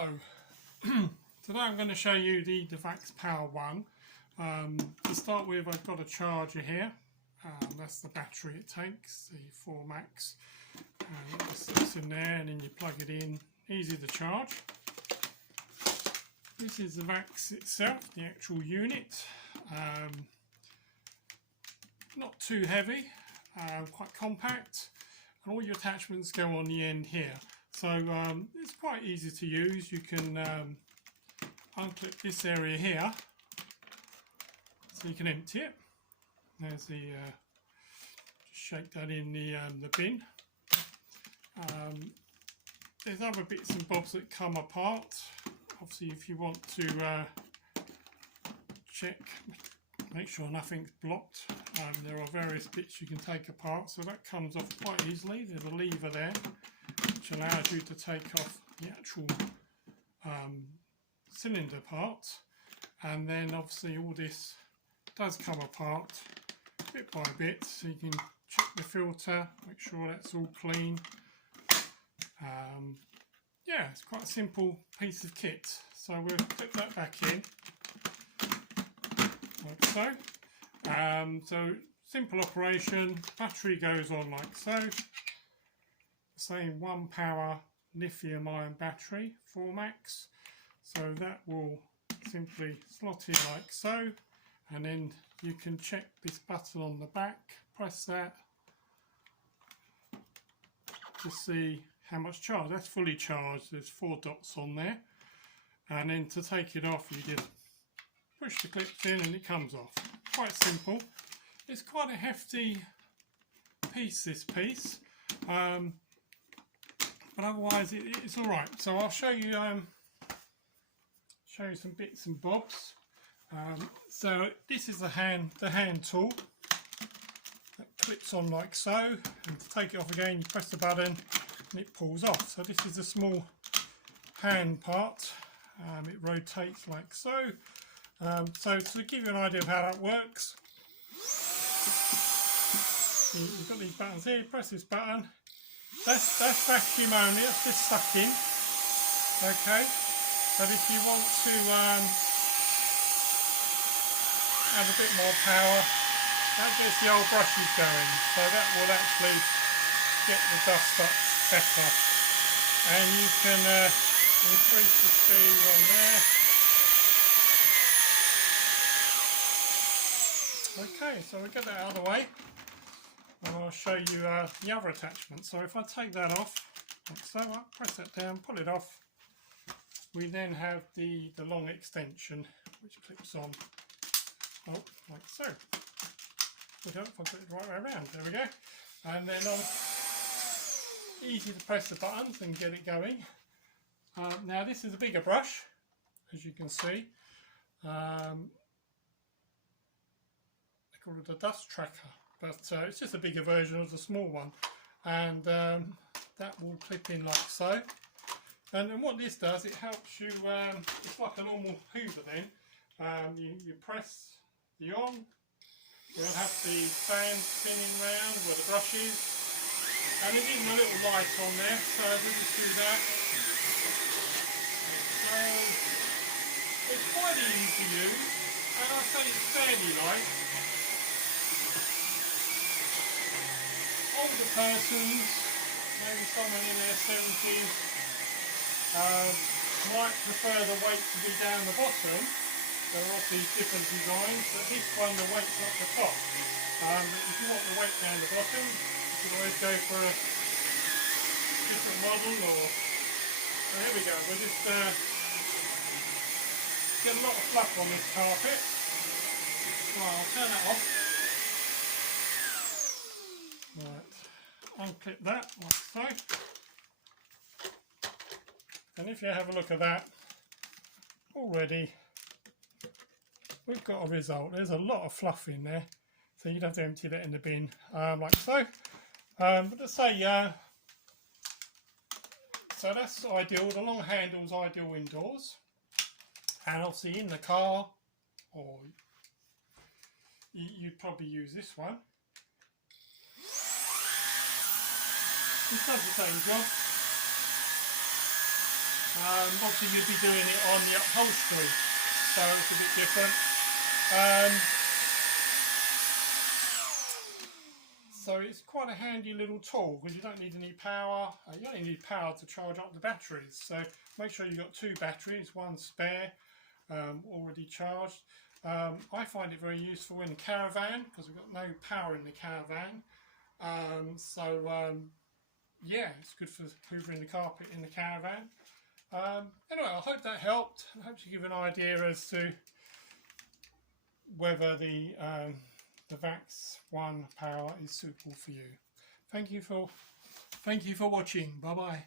Hello. Today I'm going to show you the Vax ONEPWR. To start with, I've got a charger here. That's the battery it takes, the 4 Max. It just sits in there and then you plug it in, easy to charge. This is the Vax itself, the actual unit. Not too heavy, quite compact, and all your attachments go on the end here. So it's quite easy to use. You can unclip this area here, so you can empty it. There's the just shake that in the bin. There's other bits and bobs that come apart. Obviously, if you want to check, make sure nothing's blocked, there are various bits you can take apart, so that comes off quite easily. There's a lever there which allows you to take off the actual cylinder part, and then obviously all this does come apart bit by bit, so you can check the filter, make sure that's all clean. Yeah, it's quite a simple piece of kit. So we'll clip that back in like so. So simple operation, battery goes on like so. Same ONEPWR lithium ion battery, 4 Max. So that will simply slot in like so, and then you can check this button on the back, press that to see how much charge. That's fully charged, there's 4 dots on there, and then to take it off you just push the clips in and it comes off. Quite simple. It's quite a hefty piece, this piece, but otherwise it's alright. So I'll show you some bits and bobs. So this is the hand tool that clips on like so, and to take it off again you press the button and it pulls off. So this is a small hand part. It rotates like so. So to give you an idea of how that works, you've got these buttons here. You press this button. That's vacuum only. That's just sucking. Okay. But if you want to add a bit more power, that gets the old brushes going. So that will actually get the dust up better, and you can increase the speed on there. Okay, so we'll get that out of the way and I'll show you the other attachment. So if I take that off like so, I press that down, pull it off, we then have the long extension which clips on like so. If I put it the right way around, there we go. And then easy to press the buttons and get it going. Now this is a bigger brush, as you can see. They call it a dust tracker, but it's just a bigger version of the small one, and that will clip in like so. And then what this does, it helps you, it's like a normal hoover then. You press the on, you'll have the fan spinning round where the brush is, and there's even a little light on there, so we'll just do that. So it's quite easy to use, and I say it's fairly light. Older persons, maybe someone in their 70s, might prefer the weight to be down the bottom. There are obviously different designs, but this one the weight's at the top. But if you want the weight down the bottom, you can always go for a different model. Or so here we go. We'll just get a lot of fluff on this carpet. Right, I'll turn that off. Right, unclip that like so. And if you have a look at that, already we've got a result. There's a lot of fluff in there, so you'd have to empty that in the bin like so. But to say, so that's ideal. The long handle's ideal indoors, and obviously in the car, or you'd probably use this one. It does the same job. Obviously you'd be doing it on the upholstery, so it's a bit different. So it's quite a handy little tool because you don't need any power. You only need power to charge up the batteries. So make sure you've got 2 batteries, one spare, already charged. I find it very useful in the caravan because we've got no power in the caravan. Yeah, it's good for hoovering the carpet in the caravan. Anyway, I hope that helped. I hope to give an idea as to whether the Vax ONEPWR is suitable for you. Thank you for watching. Bye bye.